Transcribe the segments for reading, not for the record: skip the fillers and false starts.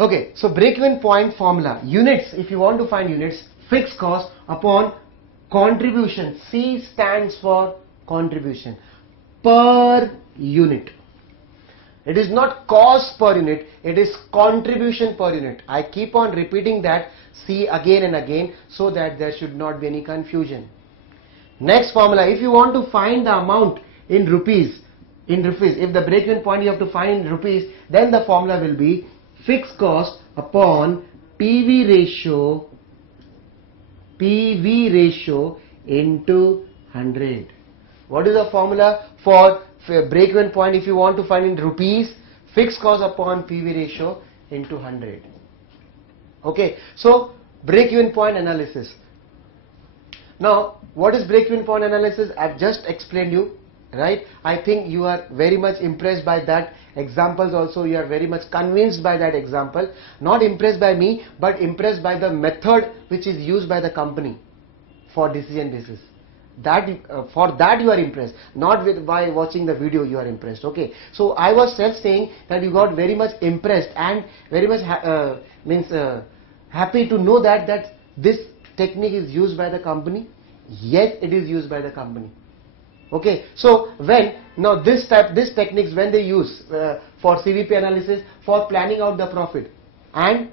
Okay, so break-even point formula, units, if you want to find units, fixed cost upon contribution. C stands for contribution per unit. It is not cost per unit, it is contribution per unit. I keep on repeating that C again and again so that there should not be any confusion. Next formula, if you want to find the amount in rupees, if the break-even point you have to find in rupees, then the formula will be fixed cost upon PV ratio into 100. What is the formula for break-even point if you want to find in rupees? Fixed cost upon PV ratio into 100. Okay, so break-even point analysis. Now, what is break-even point analysis? I've just explained you, right? I think you are very much impressed by that examples also. You are very much convinced by that example. Not impressed by me, but impressed by the method which is used by the company for decision basis. That for that you are impressed, not with by watching the video you are impressed. Okay, so I was just saying that you got very much impressed and very much happy to know that this technique is used by the company. Yes, it is used by the company. Okay, so when now this techniques when they use for CVP analysis, for planning out the profit and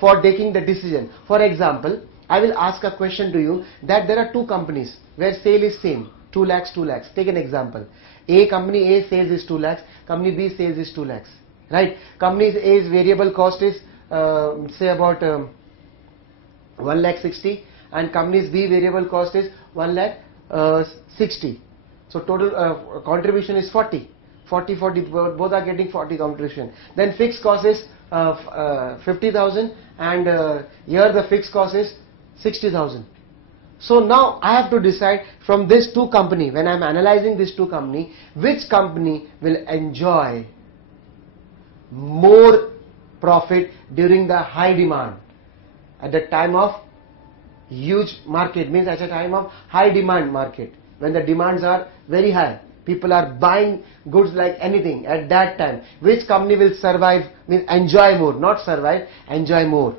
for taking the decision. For example, I will ask a question to you that there are two companies where sale is same, 2 lakhs, 2 lakhs. Take an example. Company A sales is 2 lakhs, company B sales is 2 lakhs. Right? Company A's variable cost is say about 1 lakh 60 and company's B variable cost is 1 lakh 60. So total contribution is 40. 40, both are getting 40 contribution. Then fixed cost is 50,000 and here the fixed cost is 60,000. So now I have to decide from these two company, when I am analyzing these two company, which company will enjoy more profit during the high demand at the time of huge market, means at a time of high demand market, when the demands are very high, people are buying goods like anything at that time. Which company will survive, means enjoy more, not survive, enjoy more.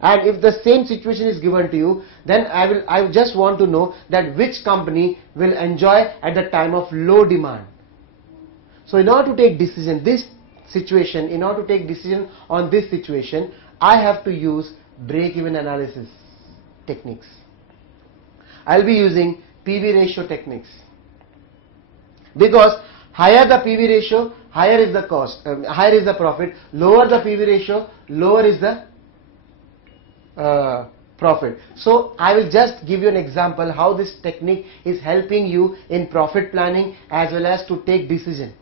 And if the same situation is given to you, then I just want to know that which company will enjoy at the time of low demand. So in order to take decision, in order to take decision on this situation, I have to use break-even analysis techniques. I'll be using PV ratio techniques, because higher the PV ratio, higher is the cost, higher is the profit. Lower the PV ratio, lower is the profit. So I will just give you an example how this technique is helping you in profit planning as well as to take decision,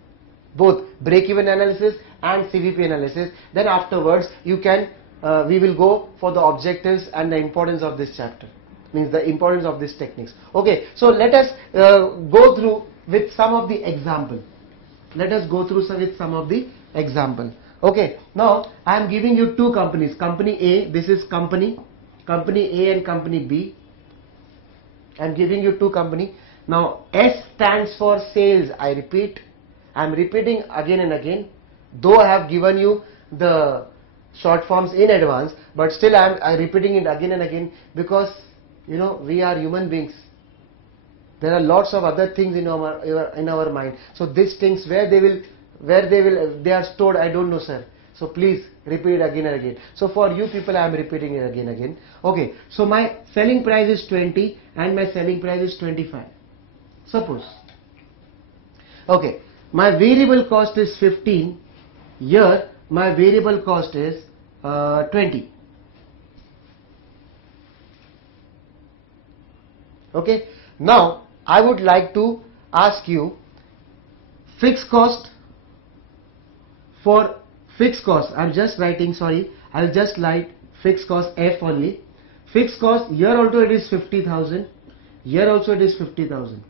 both break-even analysis and CVP analysis. Then afterwards you can we will go for the objectives and the importance of this chapter, means the importance of these techniques. Okay, so let us go through with some of the example. Let us go through with some of the example. Okay, now I am giving you two companies. Company A, this is company A and company B. I am giving you two company. Now S stands for sales. I repeat. I am repeating again and again. Though I have given you the short forms in advance, but still I am repeating it again and again, because you know we are human beings. There are lots of other things in our mind. So these things where they are stored, I don't know, sir. So please repeat again and again. So for you people, I am repeating it again and again. Okay. So my selling price is 20 and my selling price is 25. Suppose. Okay. My variable cost is 15. Here my variable cost is 20. Okay. Now I would like to ask you fixed cost. For fixed cost, I'm just writing, sorry, I'll just write fixed cost F only. Fixed cost, here also it is 50,000, here also it is 50,000.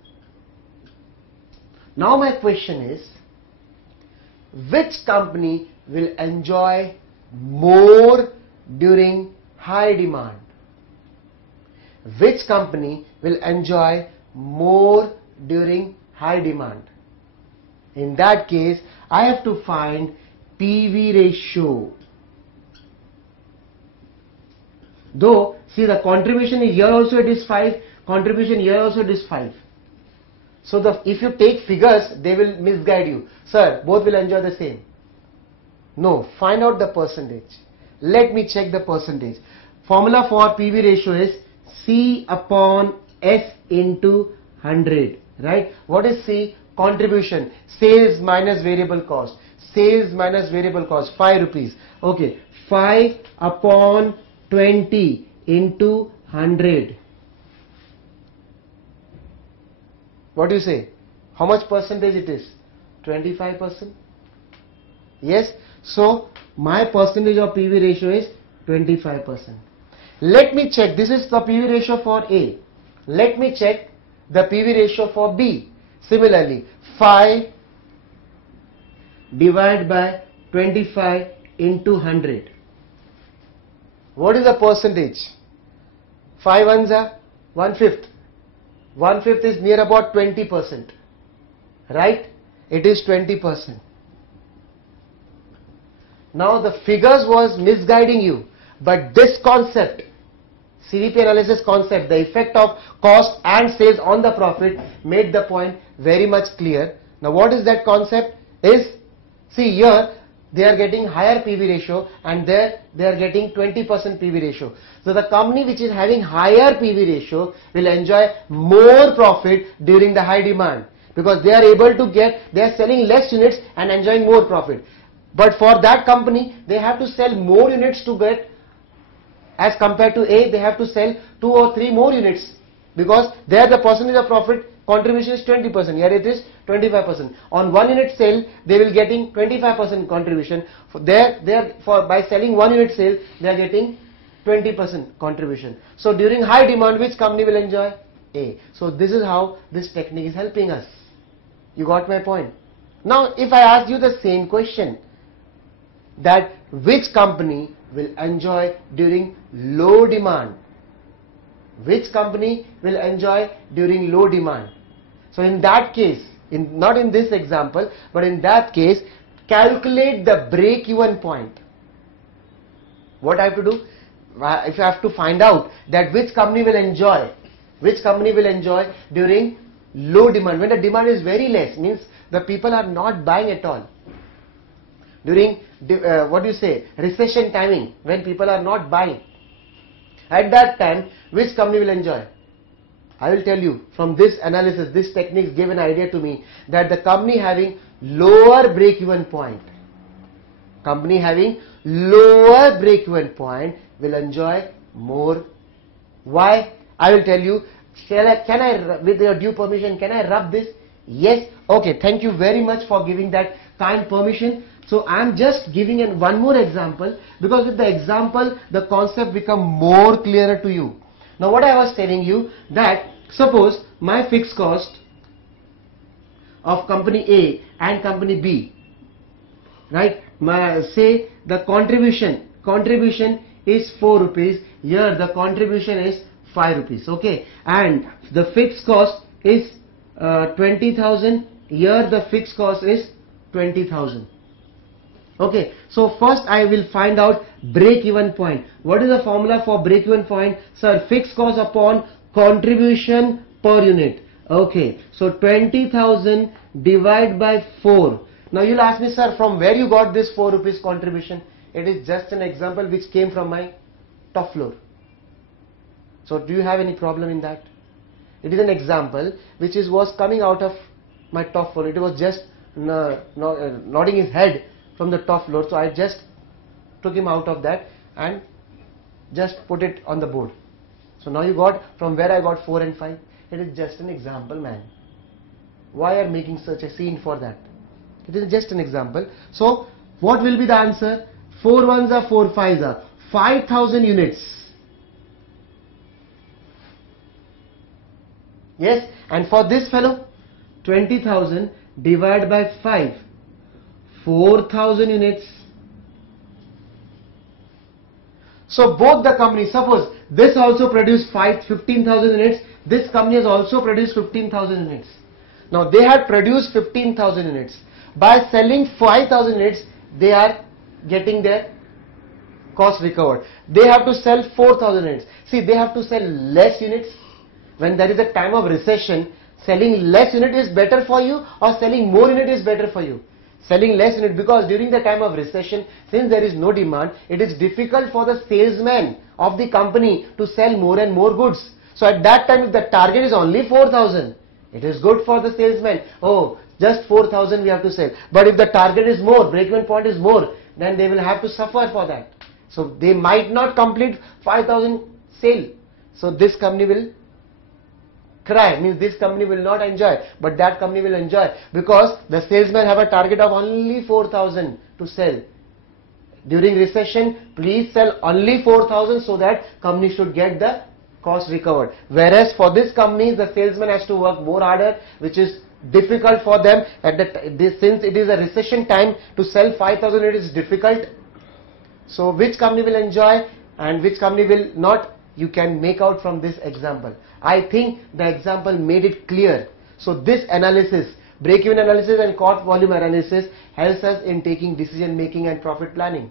Now my question is, which company will enjoy more during high demand? Which company will enjoy more during high demand? In that case, I have to find PV ratio. Though, see the contribution here also it is 5, contribution here also it is 5. So if you take figures, they will misguide you. Sir, both will enjoy the same. No, find out the percentage. Let me check the percentage. Formula for PV ratio is C upon S into 100. Right? What is C? Contribution. Sales minus variable cost. Sales minus variable cost. 5 rupees. Okay. 5 upon 20 into 100. What do you say? How much percentage it is? 25%. Yes. So my percentage of PV ratio is 25%. Let me check. This is the PV ratio for A. Let me check the PV ratio for B. Similarly, 5 divided by 25 into 100. What is the percentage? 5 ones are 1/5. 1/5 is near about 20%. Right? It is 20%. Now the figures was misguiding you, but this concept, CVP analysis concept, the effect of cost and sales on the profit made the point very much clear. Now what is that concept? Is, see here they are getting higher PV ratio and there they are getting 20% PV ratio. So the company which is having higher PV ratio will enjoy more profit during the high demand, because they are able to get, they are selling less units and enjoying more profit. But for that company, they have to sell more units to get, as compared to A, they have to sell 2 or 3 more units, because there the percentage of profit contribution is 20%. Here it is 25%. On 1 unit sale, they will getting 25% contribution. For by selling 1 unit sale, they are getting 20% contribution. So during high demand, which company will enjoy? A. So this is how this technique is helping us. You got my point? Now, if I ask you the same question, that which company will enjoy during low demand? Which company will enjoy during low demand? So in that case, not in this example, but in that case, calculate the break-even point. What I have to do? If I have to find out that which company will enjoy during low demand, when the demand is very less, means the people are not buying at all. During recession timing, when people are not buying, at that time, which company will enjoy? I will tell you, from this analysis, this techniques gave an idea to me that the company having lower break-even point, will enjoy more. Why? I will tell you. Can I, with your due permission, can I rub this? Yes. Okay. Thank you very much for giving that kind permission. So I am just giving one more example, because with the example the concept become more clearer to you. Now what I was telling you, that suppose my fixed cost of company A and company B, right? Say the contribution is 4 rupees. Here the contribution is 5 rupees. Okay, and the fixed cost is 20,000. Here the fixed cost is 20,000. Okay, so first I will find out break-even point. What is the formula for break-even point? Sir, fixed cost upon contribution per unit. Okay, so 20,000 divided by 4. Now you'll ask me, sir, from where you got this 4 rupees contribution? It is just an example which came from my top floor. So do you have any problem in that? It is an example which was coming out of my top floor. It was just nodding his head from the top floor. So I just took him out of that and just put it on the board. So now you got from where I got 4 and 5. It is just an example, man. Why are making such a scene for that? It is just an example. So what will be the answer? 4 ones are 4 5s are 5,000 units. Yes, and for this fellow, 20,000 divided by 5, 4,000 units. So both the companies, suppose this also produced 15,000 units, this company has also produced 15,000 units. Now they had produced 15,000 units. By selling 5,000 units, they are getting their cost recovered. They have to sell 4,000 units. See, they have to sell less units. When there is a time of recession, selling less unit is better for you or selling more unit is better for you? Selling less unit, because during the time of recession, since there is no demand, it is difficult for the salesman of the company to sell more and more goods. So at that time, if the target is only 4,000, it is good for the salesman. Oh, just 4,000 we have to sell. But if the target is more, break-even point is more, then they will have to suffer for that. So they might not complete 5,000 sale. So this company will cry, means this company will not enjoy, but that company will enjoy, because the salesman have a target of only 4,000 to sell. During recession, please sell only 4,000 so that company should get the cost recovered. Whereas for this company, the salesman has to work more harder, which is difficult for them. Since it is a recession time, to sell 5,000 it is difficult. So which company will enjoy and which company will not, you can make out from this example. I think the example made it clear. So this analysis, break-even analysis and cost volume analysis, helps us in taking decision making and profit planning.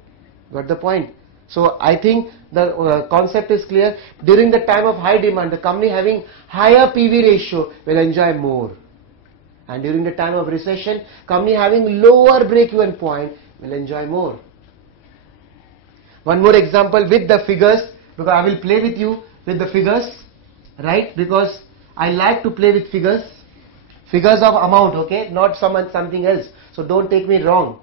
Got the point? So I think the concept is clear. During the time of high demand, the company having higher PV ratio will enjoy more. And during the time of recession, company having lower break-even point will enjoy more. One more example with the figures, because I will play with you with the figures, right? Because I like to play with figures. Figures of amount, okay? Not something else. So don't take me wrong.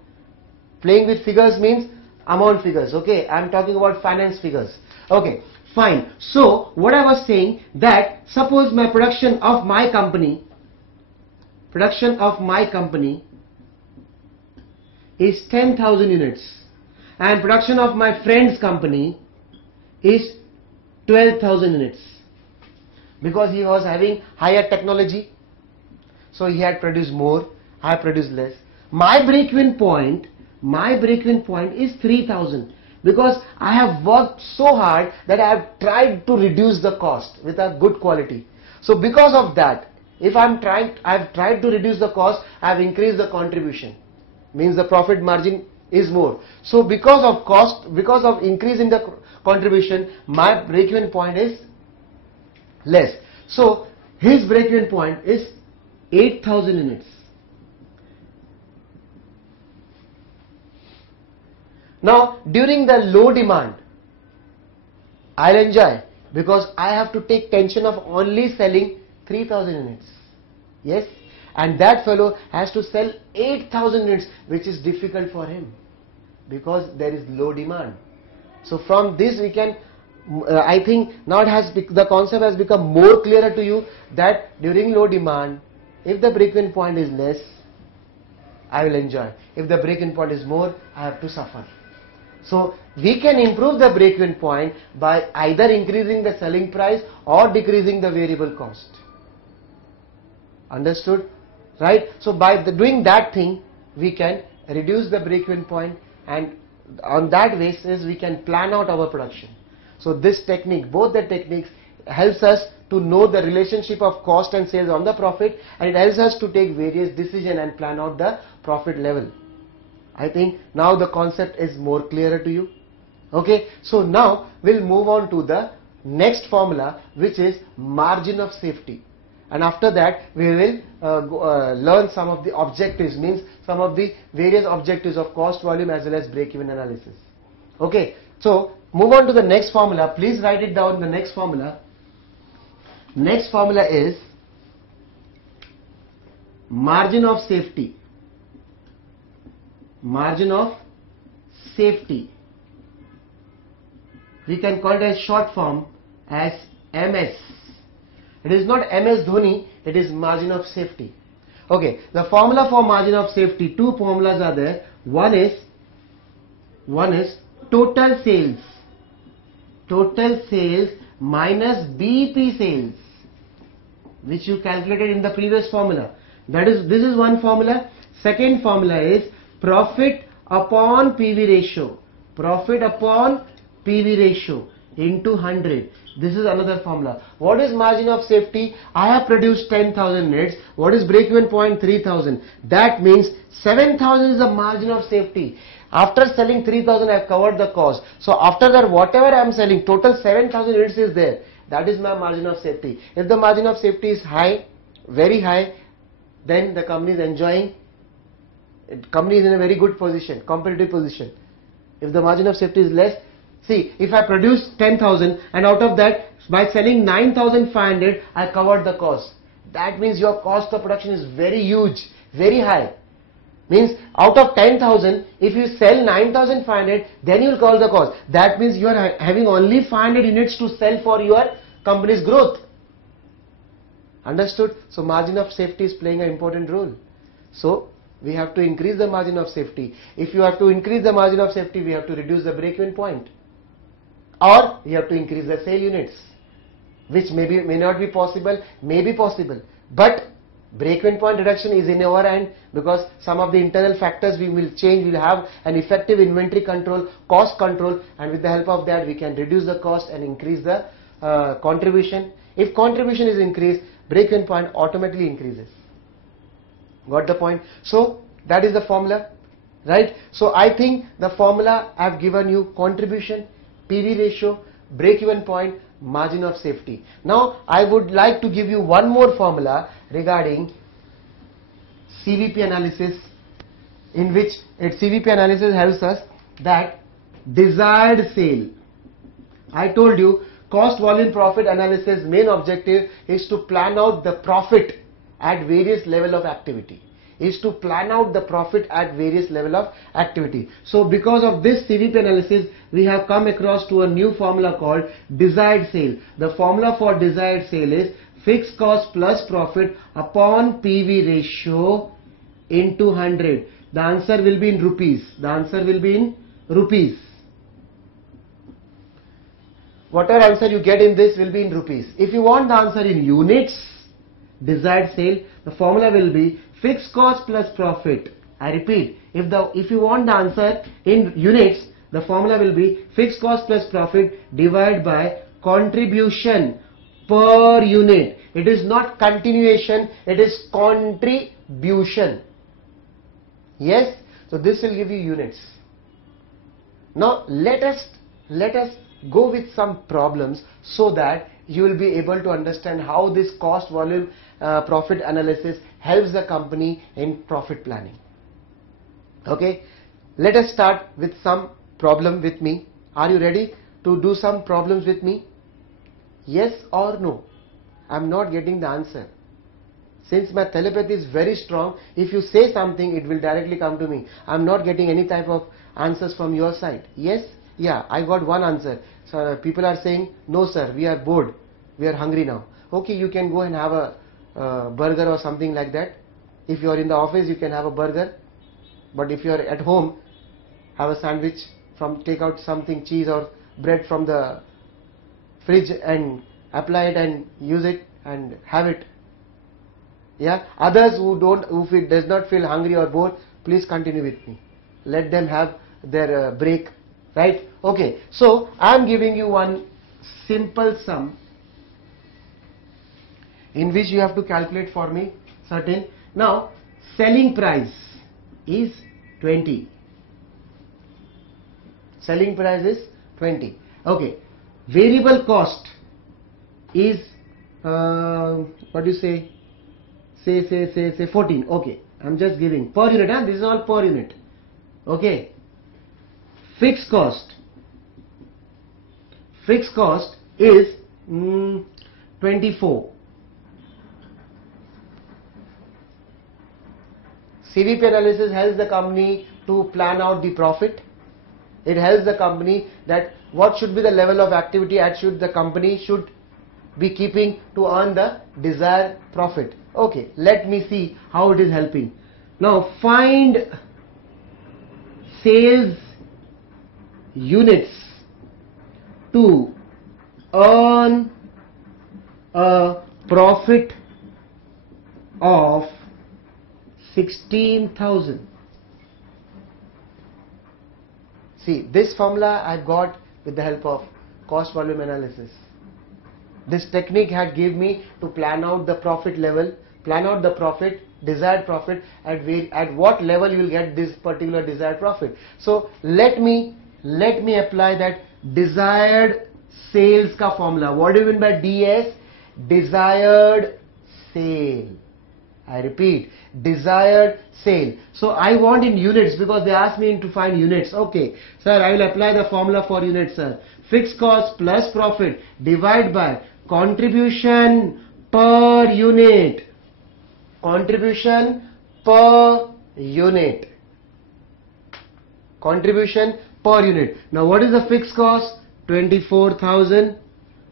Playing with figures means amount figures, okay? I am talking about finance figures. Okay, fine. So what I was saying, that suppose my production of my company is 10,000 units and production of my friend's company is 12,000 units. Because he was having higher technology, so he had produced more, I produced less. My break-even point is 3,000, because I have worked so hard that I have tried to reduce the cost with a good quality. So because of that, if I have tried to reduce the cost, I have increased the contribution, means the profit margin is more. So because of cost, because of increasing the contribution, my break-even point is less. So his break-even point is 8,000 units. Now during the low demand, I'll enjoy, because I have to take tension of only selling 3,000 units. Yes, and that fellow has to sell 8,000 units, which is difficult for him because there is low demand. So from this we can, I think now the concept has become more clearer to you, that during low demand, if the break-even point is less, I will enjoy. If the break-even point is more, I have to suffer. So we can improve the break-even point by either increasing the selling price or decreasing the variable cost. Understood? Right? So by doing that thing, we can reduce the break-even point, and on that basis we can plan out our production. So this technique, both the techniques, helps us to know the relationship of cost and sales on the profit, and it helps us to take various decisions and plan out the profit level. I think now the concept is more clearer to you. Okay, so now we'll move on to the next formula, which is margin of safety. And after that we will learn some of the objectives, means some of the various objectives of cost, volume as well as break-even analysis. Okay, so move on to the next formula. Please write it down, the next formula. Next formula is margin of safety. Margin of safety. We can call it as short form as MS. It is not MS Dhoni, it is margin of safety. Okay, the formula for margin of safety, two formulas are there. One is total sales. Total sales minus BP sales, which you calculated in the previous formula. This is one formula. Second formula is profit upon PV ratio. Profit upon PV ratio. into 100. This is another formula. What is margin of safety? I have produced 10,000 units. What is break-even point? 3,000. That means 7,000 is the margin of safety. After selling 3,000, I have covered the cost. So after that, whatever I am selling, total 7,000 units is there. That is my margin of safety. If the margin of safety is high, very high, then the company is enjoying. Company is in a very good position, competitive position. If the margin of safety is less, see, if I produce 10,000 and out of that, by selling 9,500, I covered the cost. That means your cost of production is very huge, very high. Means out of 10,000, if you sell 9,500, then you will cover the cost. That means you are having only 500 units to sell for your company's growth. Understood? So margin of safety is playing an important role. So we have to increase the margin of safety. If you have to increase the margin of safety, we have to reduce the break-even point. Or we have to increase the sale units, which may not be possible, may be possible. But break-even point reduction is in our hand, because some of the internal factors we will change. We will have an effective inventory control, cost control, and with the help of that we can reduce the cost and increase the contribution. If contribution is increased, break-even point automatically increases. Got the point? So that is the formula, right? So I think the formula I have given you: contribution, PV ratio, break-even point, margin of safety. Now I would like to give you one more formula regarding CVP analysis, in which CVP analysis helps us that desired sale. I told you, cost volume profit analysis main objective is to plan out the profit at various level of activity. So because of this CVP analysis, we have come across to a new formula called desired sale. The formula for desired sale is fixed cost plus profit upon PV ratio into 100. The answer will be in rupees. Whatever answer you get in this will be in rupees. If you want the answer in units, desired sale, the formula will be fixed cost plus profit. I repeat, if you want the answer in units, the formula will be fixed cost plus profit divided by contribution per unit. It is not continuation, it is contribution. Yes, so this will give you units. Now let us go with some problems so that you will be able to understand how this cost volume profit analysis helps the company in profit planning. Okay, let us start with some problem with me. Are you ready to do some problems with me? Yes or no? I am not getting the answer. Since my telepathy is very strong, if you say something, it will directly come to me. I am not getting any type of answers from your side. Yes? Yeah, I got one answer. So people are saying, no sir, we are bored, we are hungry now. Okay, you can go and have a burger or something like that. If you are in the office, you can have a burger. But if you are at home, have a sandwich, take out something, cheese or bread from the fridge and apply it and use it and have it. Yeah, others who does not feel hungry or bored, please continue with me. Let them have their break, right? Okay, so I am giving you one simple sum in which you have to calculate for me certain. Now selling price is 20. Selling price is 20. Okay, variable cost is what do you say? Say 14. Okay, I'm just giving per unit. This is all per unit. Okay, fixed cost is 24. CVP analysis helps the company to plan out the profit. It helps the company that what should be the level of activity at the company should be keeping to earn the desired profit. Okay, let me see how it is helping. Now find sales units to earn a profit of 16,000. See, this formula I got with the help of cost volume analysis. This technique had gave me to plan out the profit level, plan out the profit, desired profit, at what level you will get this particular desired profit. So let me apply that desired sales ka formula. What do you mean by DS? Desired sale. I repeat, desired sale. So I want in units because they asked me to find units. Okay, sir, I will apply the formula for units, sir. Fixed cost plus profit divided by contribution per unit. Contribution per unit. Contribution per unit. Now what is the fixed cost? 24,000.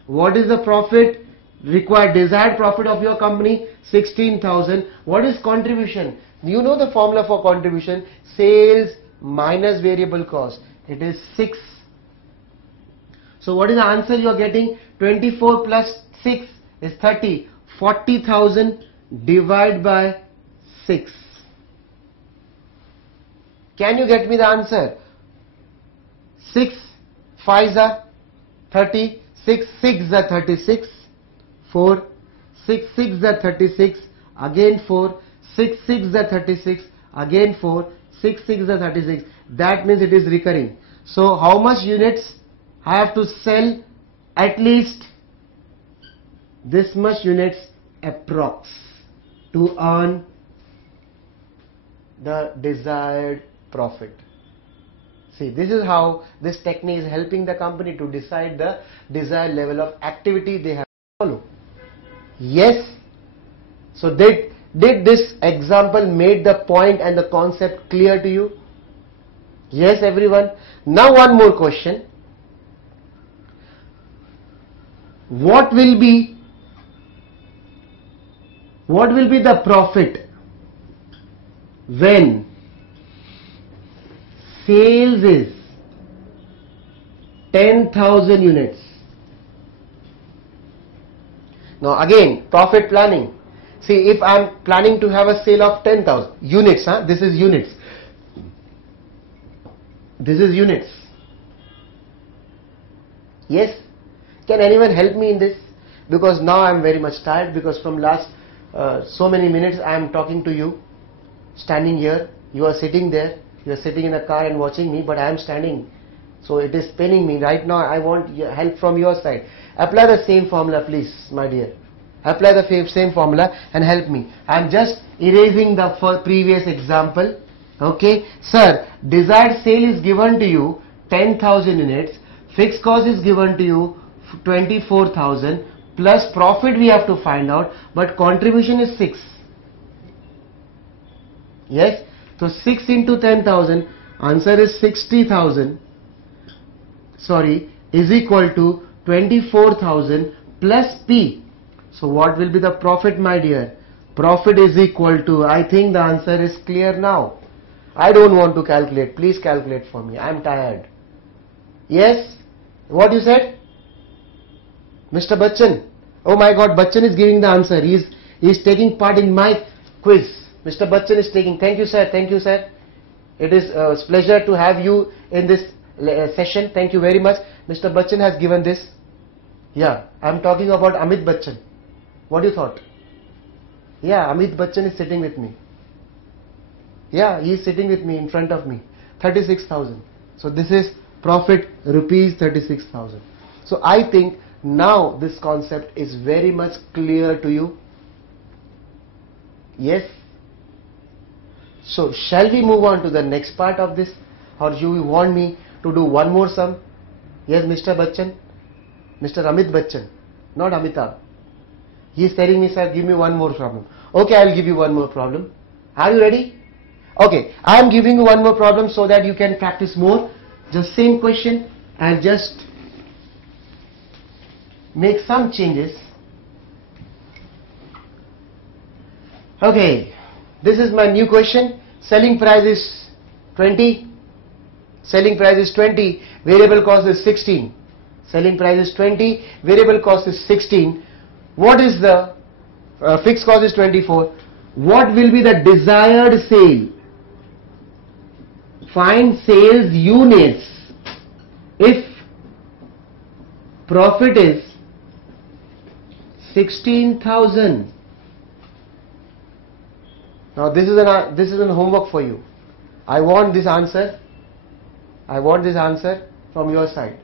What is the profit? Required desired profit of your company? 16,000. What is contribution? You know the formula for contribution. Sales minus variable cost. It is 6. So what is the answer you are getting? 24 plus 6 is 30. 40,000 divided by 6. Can you get me the answer? 6 5s are 30. 6 6s are 36. 4 6 6s are 36. Again 4 6 6s are 36. Again 4 6 6s are 36. That means it is recurring. So how much units I have to sell? At least this much units approx to earn the desired profit. See, this is how this technique is helping the company to decide the desired level of activity they have to follow. Yes. So did this example made the point and the concept clear to you? Yes, everyone. Now one more question. What will be the profit when sales is 10,000 units? Now again, profit planning. See, if I am planning to have a sale of 10,000 units, this is units. This is units. Yes. Can anyone help me in this? Because now I am very much tired, because from last so many minutes I am talking to you, standing here. You are sitting there. You are sitting in a car and watching me, but I am standing. So it is paining me. Right now I want help from your side. Apply the same formula, please, my dear. Apply the same formula and help me. I am just erasing the previous example. Okay. Sir, desired sale is given to you 10,000 units. Fixed cost is given to you 24,000 plus profit we have to find out, but contribution is 6. Yes. So 6 into 10,000, answer is 60,000. Sorry, is equal to 24,000 plus P. So what will be the profit, my dear? Profit is equal to, I think the answer is clear now. I don't want to calculate. Please calculate for me. I am tired. Yes? What you said? Mr. Bachchan. Oh my God, Bachchan is giving the answer. He is taking part in my quiz. Mr. Bachchan is taking. Thank you, sir. Thank you, sir. It is a pleasure to have you in this session. Thank you very much. Mr. Bachchan has given this. Yeah, I am talking about Amit Bachchan. What do you thought? Yeah, Amit Bachchan is sitting with me. Yeah, he is sitting with me in front of me. 36,000. So this is profit rupees 36,000. So I think now this concept is very much clear to you. Yes. So shall we move on to the next part of this, or do you want me to do one more sum? Yes, Mr. Bachchan, Mr. Amit Bachchan, not Amitabh. He is telling me, sir, give me one more problem. Okay, I will give you one more problem. Are you ready? Okay, I am giving you one more problem so that you can practice more. Just same question, I'll just make some changes. Okay, this is my new question. Selling price is 20. Selling price is 20. Variable cost is 16. Selling price is 20. Variable cost is 16. What is the fixed cost is 24. What will be the desired sale? Find sales units if profit is 16,000. Now this is an homework for you. I want this answer. I want this answer from your side.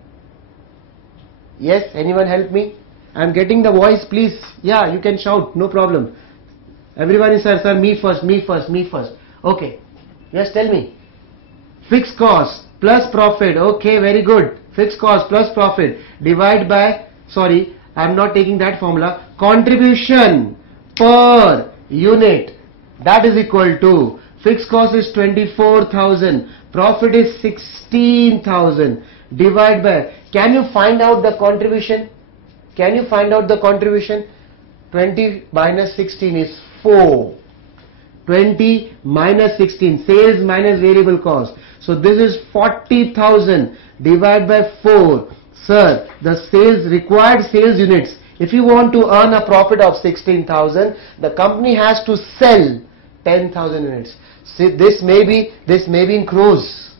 Yes, anyone help me? I am getting the voice, please. Yeah, you can shout, no problem. Everyone is sir, me first, me first, me first. Okay. Yes, tell me. Fixed cost plus profit. Okay, very good. Fixed cost plus profit. Divide by, sorry, I am not taking that formula. Contribution per unit. That is equal to, fixed cost is 24,000. Profit is 16,000. Divide by, can you find out the contribution? Can you find out the contribution? 20 minus 16 is 4. 20 minus 16, sales minus variable cost. So this is 40,000 divided by 4. Sir, the sales, required sales units. If you want to earn a profit of 16,000, the company has to sell 10,000 units. See, this may be in crores.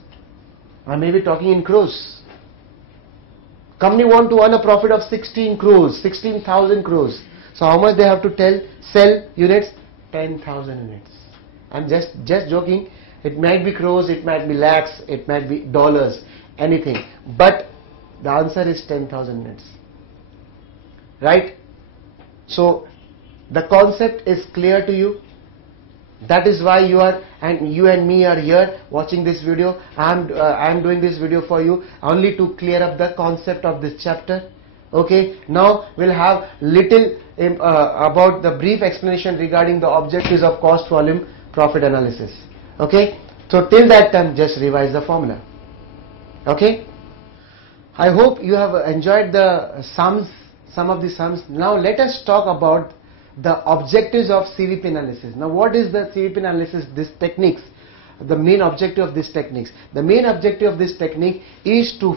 I may be talking in crores. Company want to earn a profit of 16 crores, 16,000 crores. So how much they have to sell units? 10,000 units. I'm just joking. It might be crores, it might be lakhs, it might be dollars, anything. But the answer is 10,000 units. Right? So the concept is clear to you. That is why you and me are here watching this video. I am doing this video for you only to clear up the concept of this chapter. Okay, now we'll have little about the brief explanation regarding the objectives of cost volume profit analysis. Okay, so till that time just revise the formula. Okay, I hope you have enjoyed the sums, some of the sums. Now let us talk about the objectives of CVP analysis. Now what is the CVP analysis, this techniques, the main objective of this techniques? The main objective of this technique is to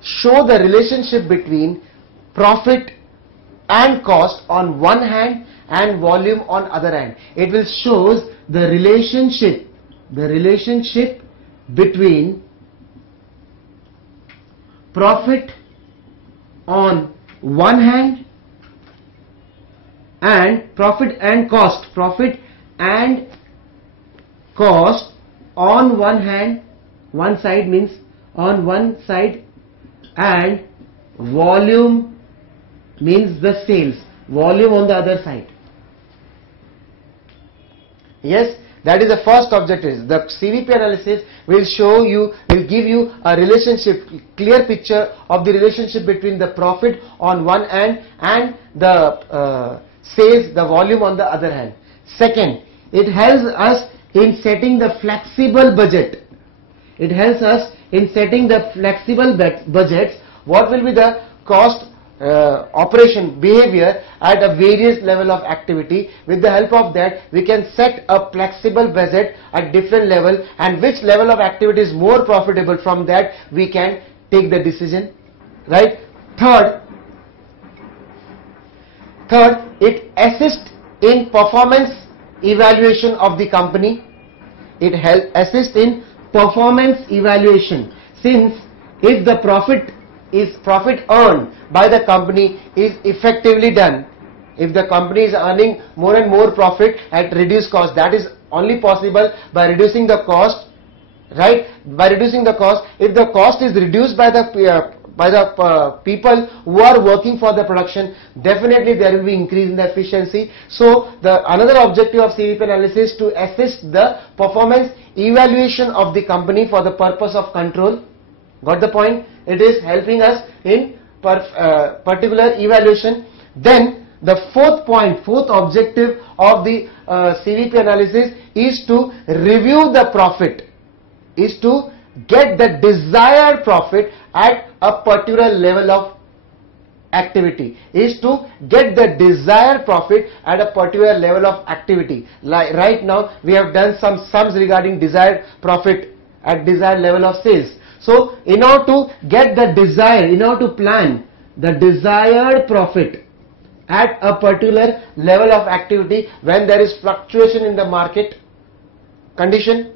show the relationship between profit and cost on one hand and volume on other hand. It will show the relationship between profit on one hand and profit and cost on one hand, one side means on one side, and volume means the sales, volume on the other side. Yes, that is the first objective. The CVP analysis will give you a relationship, clear picture of the relationship between the profit on one hand and the sales, the volume on the other hand. Second, it helps us in setting the flexible budget. It helps us in setting the flexible budgets. What will be the cost operation behavior at a various level of activity? With the help of that, we can set a flexible budget at different level, and which level of activity is more profitable. From that we can take the decision, right? Third, it assists in performance evaluation of the company. It assists in performance evaluation, since if the profit earned by the company is effectively done, if the company is earning more and more profit at reduced cost, that is only possible by reducing the cost, right? By reducing the cost, if the cost is reduced by the people who are working for the production, definitely there will be increase in the efficiency. So another objective of CVP analysis is to assist the performance evaluation of the company for the purpose of control. Got the point? It is helping us in particular evaluation. Then the fourth objective of the CVP analysis is to review the profit, is to get the desired profit at a particular level of activity, is to get the desired profit at a particular level of activity. Like right now we have done some sums regarding desired profit at desired level of sales. So in order to get the desired, in order to plan the desired profit at a particular level of activity when there is fluctuation in the market condition.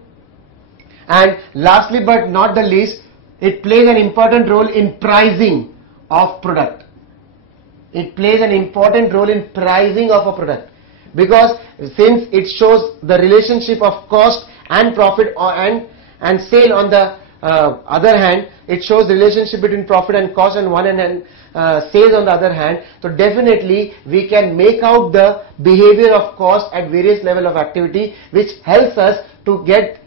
And lastly but not the least, it plays an important role in pricing of product. It plays an important role in pricing of a product, because since it shows the relationship of cost and profit and sale on the other hand, it shows the relationship between profit and cost on one hand and sales on the other hand. So definitely we can make out the behavior of cost at various level of activity, which helps us to get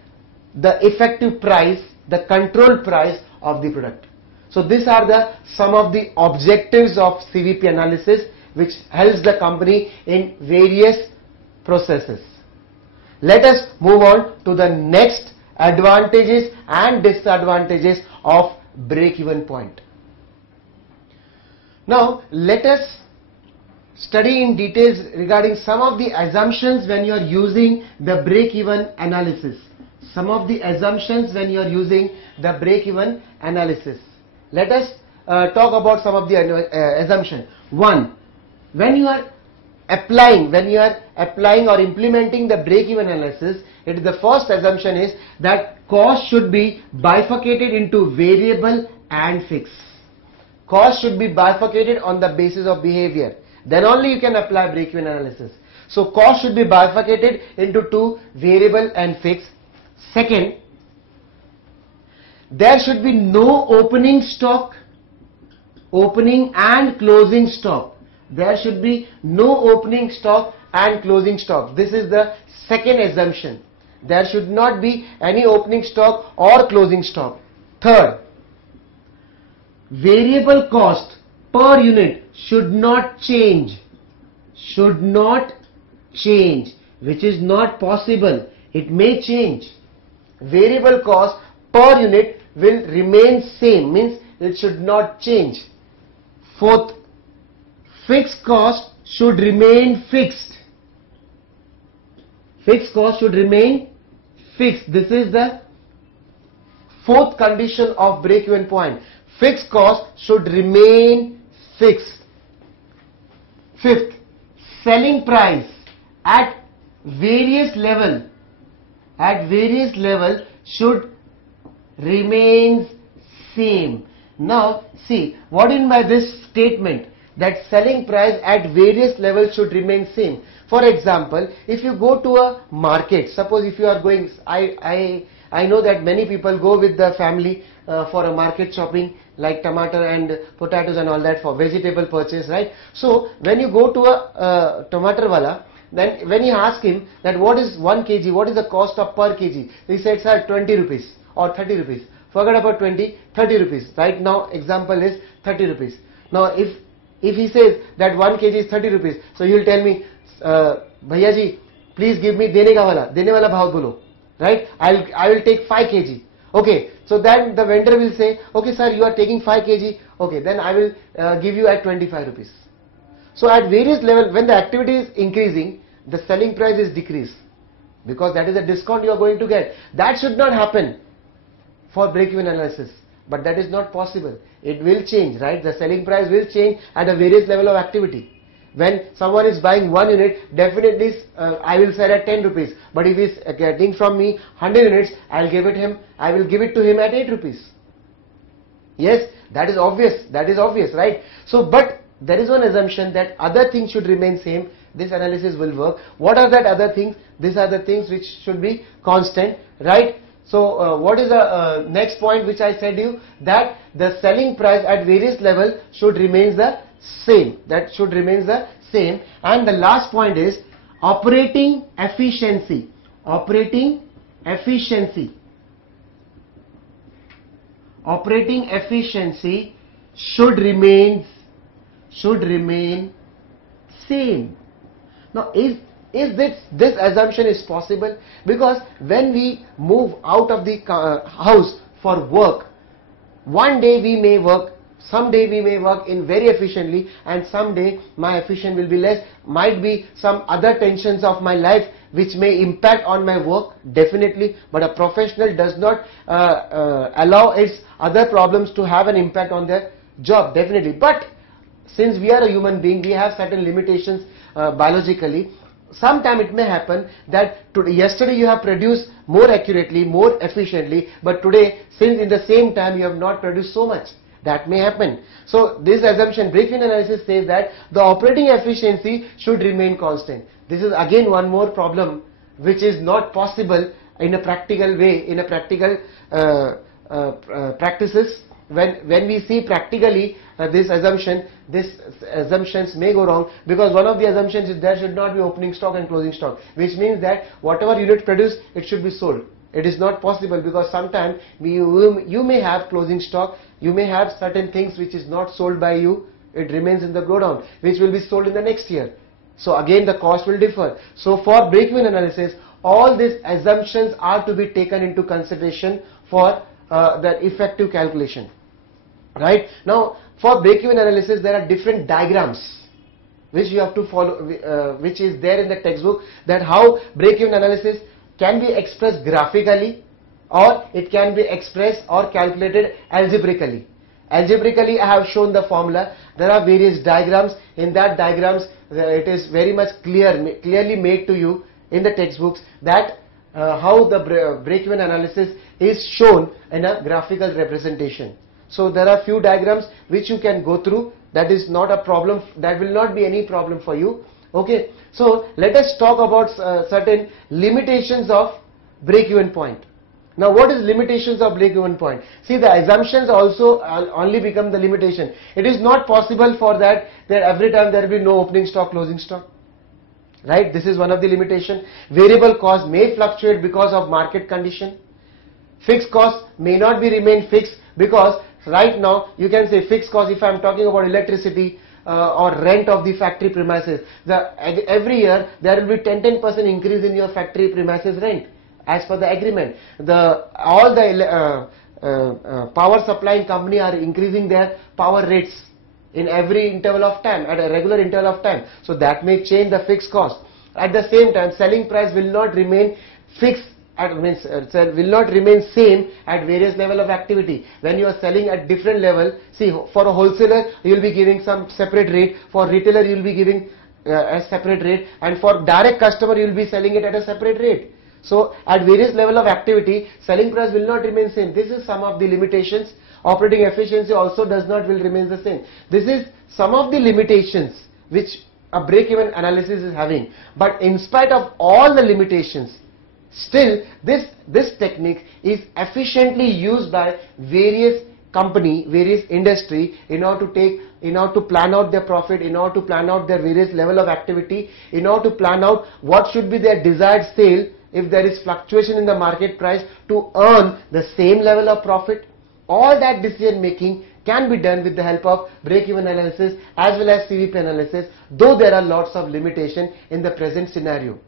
the effective price, the control price of the product. So these are some of the objectives of CVP analysis, which helps the company in various processes. Let us move on to the next advantages and disadvantages of break-even point. Now let us study in details regarding some of the assumptions when you are using the break-even analysis. Some of the assumptions when you are using the break-even analysis. Let us talk about some of the assumptions. One, when you are applying or implementing the break-even analysis, the first assumption is that cost should be bifurcated into variable and fixed. Cost should be bifurcated on the basis of behavior. Then only you can apply break-even analysis. So cost should be bifurcated into two, variable and fixed. Second, there should be no opening stock, opening and closing stock. There should be no opening stock and closing stock. This is the second assumption. There should not be any opening stock or closing stock. Third, variable cost per unit should not change. Should not change, which is not possible. It may change. Variable cost per unit will remain same, means it should not change. Fourth, fixed cost should remain fixed. Fixed cost should remain fixed. This is the fourth condition of break-even point. Fixed cost should remain fixed. Fifth, selling price at various level should remain same. Now see, what in by this statement, that selling price at various levels should remain same. For example, if you go to a market, suppose if you are going, I know that many people go with the family for a market shopping, like tomato and potatoes and all that, for vegetable purchase, right? So when you go to a tomato wala, then when you ask him that what is 1 kg, what is the cost of per kg, he said, sir, 20 rupees or 30 rupees. Forget about 20, 30 rupees. Right now example is 30 rupees. Now if he says that 1 kg is 30 rupees, so he will tell me, Bhaiya ji, please give me dene wala bhav bolo, right? I will take 5 kg. Okay, so then the vendor will say, okay sir, you are taking 5 kg, okay, then I will give you at 25 rupees. So at various levels, when the activity is increasing, the selling price is decreased, because that is a discount you are going to get. That should not happen for break-even analysis, but that is not possible. It will change, right? The selling price will change at a various level of activity. When someone is buying 1 unit, definitely I will sell at 10 rupees. But if he is getting from me 100 units, I will give it to him at 8 rupees. Yes, that is obvious, right? So, but there is one assumption that other things should remain same. This analysis will work. What are that other things? These are the things which should be constant, right? So what is the next point which I said you, that the selling price at various levels should remain the same. That should remain the same. And the last point is operating efficiency. Operating efficiency. Operating efficiency should remain same. Now is this assumption is possible? Because when we move out of the house for work, one day we may work, some day we may work in very efficiently, and some day my efficiency will be less. Might be some other tensions of my life which may impact on my work, definitely, but a professional does not allow its other problems to have an impact on their job, definitely. But since we are a human being, we have certain limitations biologically. sometime it may happen that yesterday you have produced more accurately, more efficiently, but today, since in the same time you have not produced so much. That may happen. So this assumption, break-even analysis says that the operating efficiency should remain constant. This is again one more problem which is not possible in a practical way, in a practical practices. When we see practically these assumptions may go wrong, because one of the assumptions is there should not be opening stock and closing stock, which means that whatever unit produced, it should be sold. It is not possible, because sometimes you may have closing stock, you may have certain things which is not sold by you, it remains in the godown, which will be sold in the next year. So again the cost will differ. So for break-even analysis, all these assumptions are to be taken into consideration for the effective calculation. Right? Now for break-even analysis there are different diagrams which you have to follow, which is there in the textbook, that how break-even analysis can be expressed graphically, or it can be expressed or calculated algebraically. Algebraically I have shown the formula. There are various diagrams. In that diagrams it is very much clearly made to you in the textbooks that how the break-even analysis is shown in a graphical representation. So there are few diagrams which you can go through. That is not a problem. That will not be any problem for you. Okay. So let us talk about certain limitations of break-even point. Now what is limitations of break-even point? See, the assumptions also only become the limitation. It is not possible for that every time there will be no opening stock, closing stock. Right? This is one of the limitation. Variable cost may fluctuate because of market condition. Fixed cost may not be remain fixed, because right now you can say fixed cost, if I am talking about electricity or rent of the factory premises, every year there will be 10% increase in your factory premises rent as per the agreement. All the power supplying company are increasing their power rates in every interval of time, at a regular interval of time. So that may change the fixed cost. At the same time, selling price will not remain fixed, will not remain same at various level of activity. When you are selling at different level, see, for a wholesaler you will be giving some separate rate, for retailer you will be giving a separate rate, and for direct customer you will be selling it at a separate rate. So at various level of activity, selling price will not remain same. This is some of the limitations. Operating efficiency also will remain the same. This is some of the limitations which a break-even analysis is having. But in spite of all the limitations, still this technique is efficiently used by various company, various industry in order to plan out their profit, in order to plan out their various level of activity, in order to plan out what should be their desired sale if there is fluctuation in the market price, to earn the same level of profit. All that decision making can be done with the help of break-even analysis as well as CVP analysis, though there are lots of limitation in the present scenario.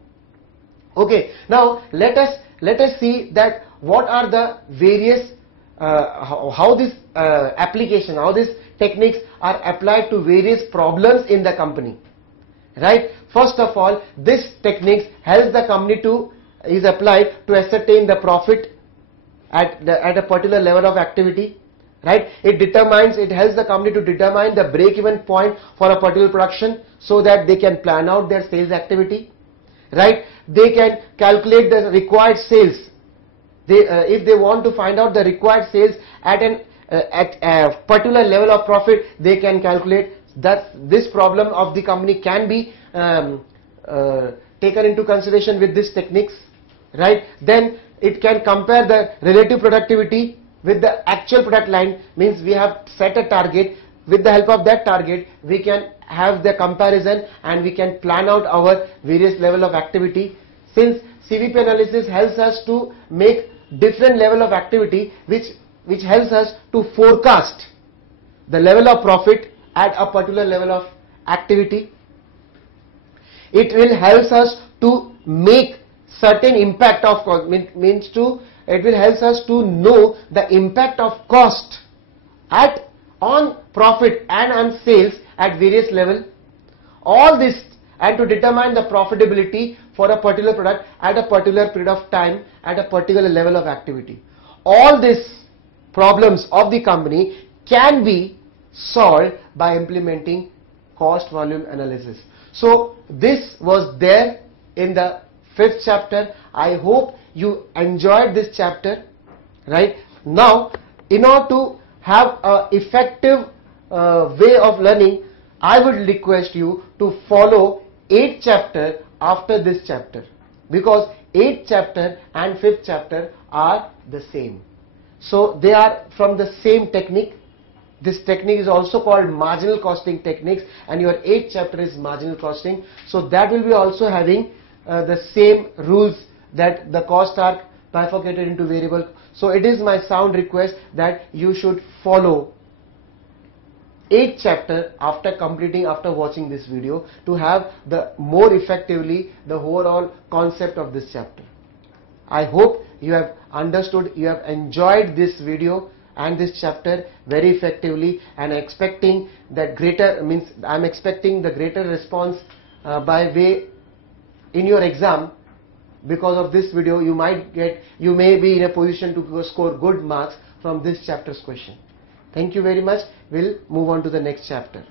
Okay, now let us see that what are the various how this application, how these techniques are applied to various problems in the company. Right? First of all, this techniques helps the company is applied to ascertain the profit at a particular level of activity. Right? It helps the company to determine the break-even point for a particular production, so that they can plan out their sales activity. Right? They can calculate the required sales. If they want to find out the required sales at a particular level of profit, they can calculate that. This problem of the company can be taken into consideration with these techniques. Right? Then it can compare the relative productivity with the actual product line. Means we have set a target. With the help of that target, we can have the comparison and we can plan out our various level of activity. Since CVP analysis helps us to make different level of activity, which helps us to forecast the level of profit at a particular level of activity. It will help us to make certain impact of cost, it will help us to know the impact of cost on profit and on sales at various level. All this, and to determine the profitability for a particular product at a particular period of time at a particular level of activity. All these problems of the company can be solved by implementing cost volume analysis. So this was there in the 5th chapter. I hope you enjoyed this chapter. Right now, in order to have an effective way of learning, I would request you to follow 8th chapter after this chapter, because 8th chapter and 5th chapter are the same. So they are from the same technique. This technique is also called marginal costing techniques, and your 8th chapter is marginal costing. So that will be also having the same rules, that the costs are bifurcated into variable. So it is my sound request that you should follow 8th chapter after watching this video, to have the more effectively the overall concept of this chapter. I hope you have understood, you have enjoyed this video and this chapter very effectively, and I'm expecting the greater response by way in your exam. Because of this video, you may be in a position to score good marks from this chapter's question. Thank you very much. We'll move on to the next chapter.